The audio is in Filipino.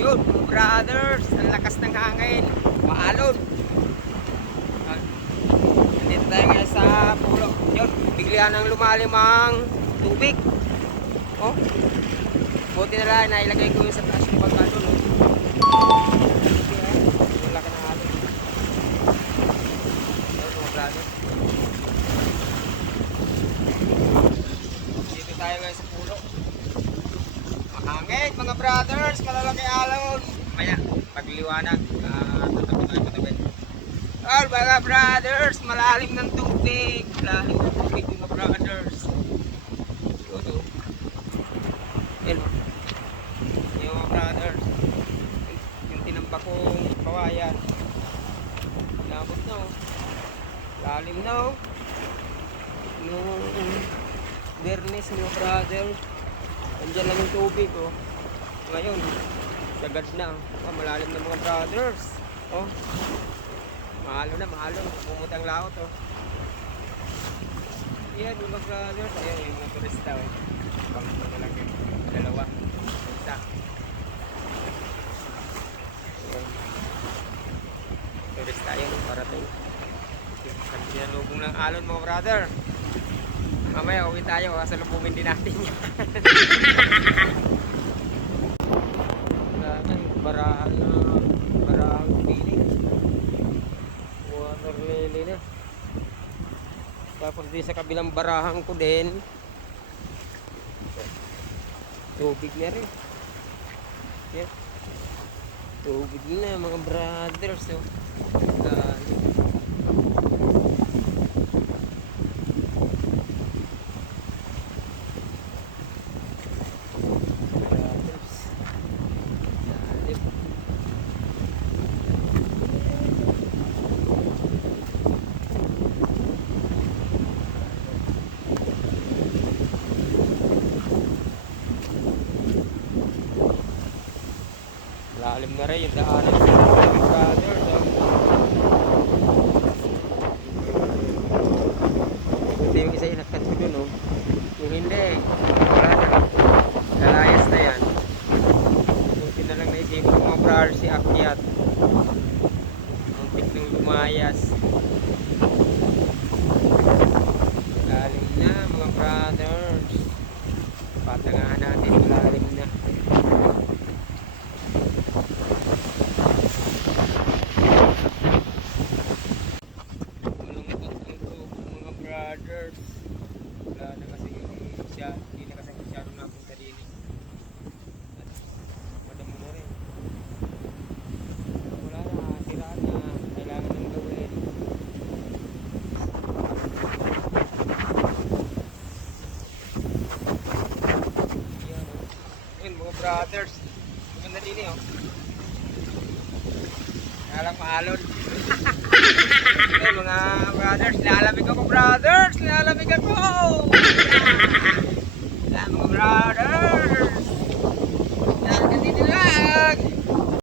Yun, mga brothers, ang lakas ng hangin. Maalon. Nandito tayo ngayon sa pulo. Yun, bigla nang lumalim ang tubig. Oh, buti na lang, nailagay ko yung sa taas yung bangka doon. Wala ka na alon. Yun, mga brothers. Dito tayo ngayon sa pulo. Mahangin, mga brothers, malalaki alon. Maya, pagliwanag, tatabi tayo patabi. Oh, mga brothers, malalim ng tubig. Malalim ng tubig, mga brothers. Ito. Yan, yung mga brothers. Yung tinamba kong kawayan. Nabot na, oh. Lalim na, oh. Yung bernes, mga brothers. Andiyan lang yung tubig, oh. Ngayon, sagad na. Oh, malalim na mga brothers. Oh. Mahalo na, mahalo. Pumutang laot, oh. Yan, mga brothers. Ayan, yung mga turista, oh. Bangko na lang yun. Dalawa. Isa. Ayan. Turista yun, parating. Sinalubong ng alon, mga brother. Mamaya, uwi tayo. Kasalubungin din natin yan. Barahan na. Barahan piling. Water lily na. Tapos din sa kabilang barahan ko din. Tubig na rin. Yan. Tubig na mga brothers. Oh. Lalim na rin yung daanan ng mga brothers. Ito yung isa yung nagkatso dun, oh. Yung hindi, wala na. Lalayas na yan. Buti na lang naisipin ng mga brothers si Akyat. Muntik nang lumayas. Lalim na mga brothers. Patangahan natin, lalim na. Brothers, wala na kasi siya, hindi na kasi masyadong napunta din. Madamo na rin. Wala na, sira na, kailangan ng gawin. Yan, oh. Yun, mga brothers, maganda din eh, oh. Kaya lang maalon. Ayun, mga brothers, lalamig ako brothers.